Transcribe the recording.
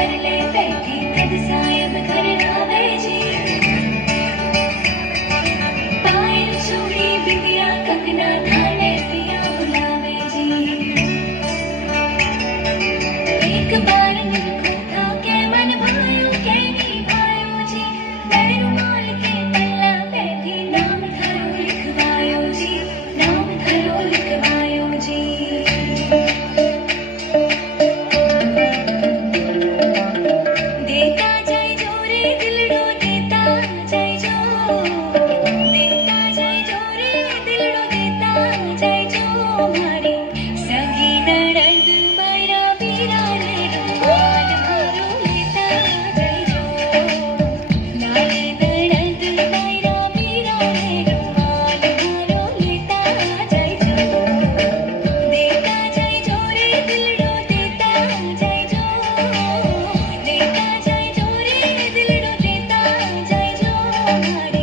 कर ले बैठी तद सायब घर आवे जी पायल चूड़ी बिंदिया कंगना थाने पिया बुलावे जी एक बार निरखो था के मन भायो के नी भायो जी पैरू माल के पल्ला बैठी नाम थारो लिखवायो जी नाम थारो लिखवायो जी देता जाय जो रे दिलड़ो देता जाय जो देता जाय जो रे दिलड़ो देता जाय जो मारी सगी नड़द मारा पीरा ने रुमाल मारो लेता जाय जो लाले नड़द मारा पीरा ने रुमाल मारो लेता जाय जो देता जाय जो रे दिलड़ो देता जाय जो देता जाय जो रे दिलड़ो देता जाय जो मारी